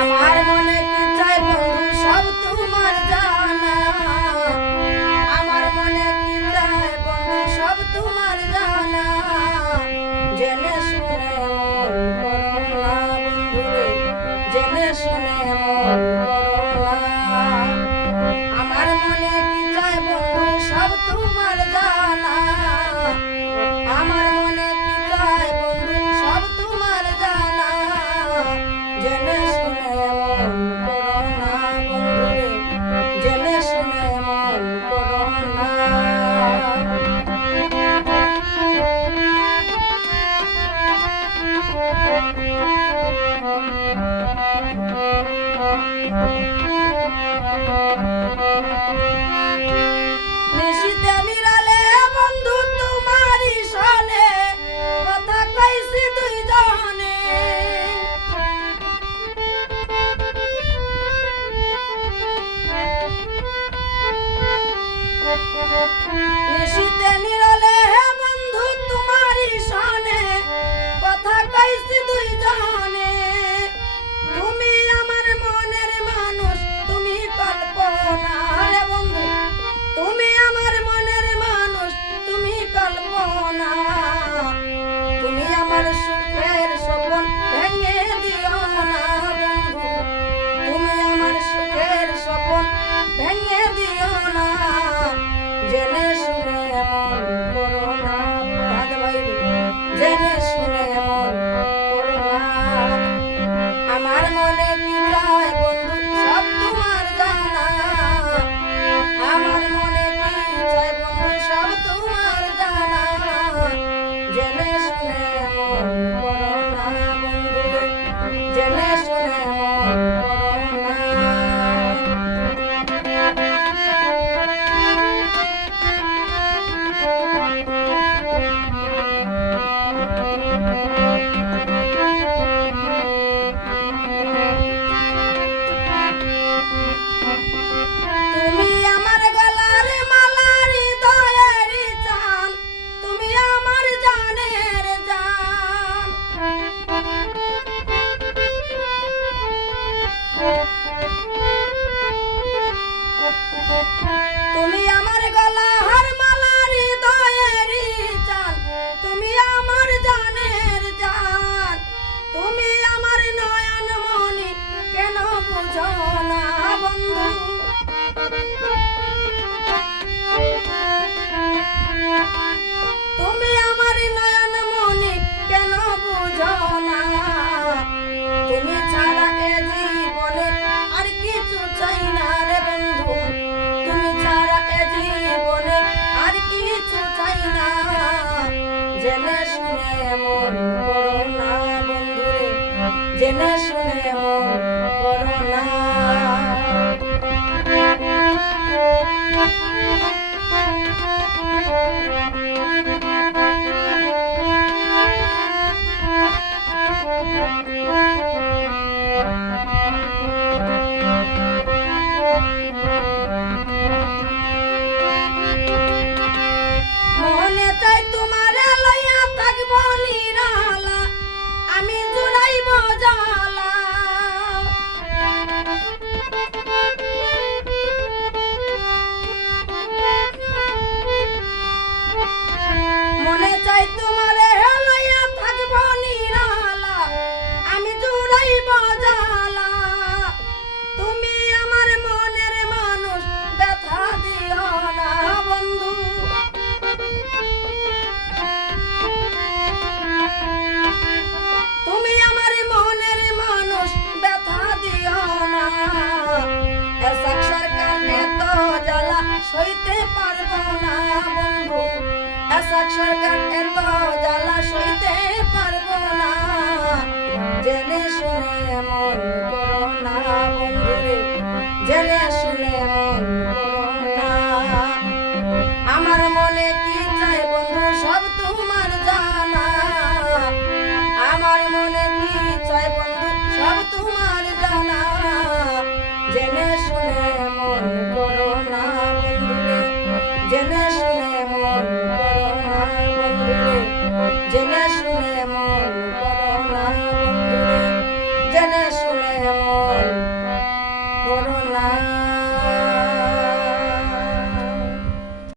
আমার মনে কি চাই বন্ধু সব তোমার জানা। আমার মনে কি চাই বন্ধু সব তোমার জানা। জেনে শুনে মন করো না বন্ধুরে, জেনে শুনে মন করো না। আমার মনে কি চাই বন্ধু সব তোমার জানা। আমার মনে কি চাই বন্ধু সব তোমার জানা। জেনে শুনে মন করো না বন্ধুরে, জেনে শুনে মন করো না। নিশিতে বিরালে বন্ধু তোমারই সনে কথা কইছি দুইজনে। নিশিতে বিরালে বন্ধু তোমারই সনে কথা কইছি দুইজনে। তুমি আমার মনের মানুষ, তুমি কল্পনা রে বন্ধু, তুমি আমার মনের মানুষ, তুমি কল্পনা। তুমি আমার সুখের স্বপ্ন ভেঙে দিও না বন্ধু, তুমি আমার সুখের স্বপ্ন ভেঙে দিও না। জেনে শুনে মন করো না রাত বাইরে, জেনে শুনে মন করো না। আমার মনে কি চাই বন্ধু সব তোমার জানা। আমার মনে কি চাই বন্ধু সব তোমার জানা। জেনে শুনে মন করো না বন্ধুরে, জেনে শুনে মন করো না। তুমি আমার গলার মালার হৃদয়ের চান, তুমি আমার জানের জান। তুমি আমার গলার মালার হৃদয়ের চান, তুমি আমার জানের জান। তুমি আমার নয়ন মনি কেন বুঝো না বন্ধু। তুমি আমার নয়ন মনি কেন বুঝো না। তুমি ছাড়া এ জীবনে আর কিছু চাই না রে বন্ধু, তুমি ছাড়া এ জীবনে আর কিছু চাই না। জেনে শুনে মন করো না বন্ধুরে, জেনে শুনে মন করো না। মনে চাই তোমারে লইয়া থাকব নিরালা, আমি জুড়াইব জালা। মনে চাই তোমারে লইয়া থাকব নিরালা, আমি জুড়াইব জালা। তুমি আমার মনের মানুষ, ব্যথা দিও না বন্ধু। তুমি আমার মনের মানুষ, ব্যথা দিও না। এসব সরকার এত জ্বালা সইতে পারবো না বন্ধু, এসব সরকার এত জ্বালা সইতে পারবো না। জেনে শুনে মন করো না বন্ধুরে, জেনে শুনে মন করো না। আমার মনে কি চাই বন্ধু সব তোমার জানা। আমার মনে কি চাই বন্ধু সব তোমার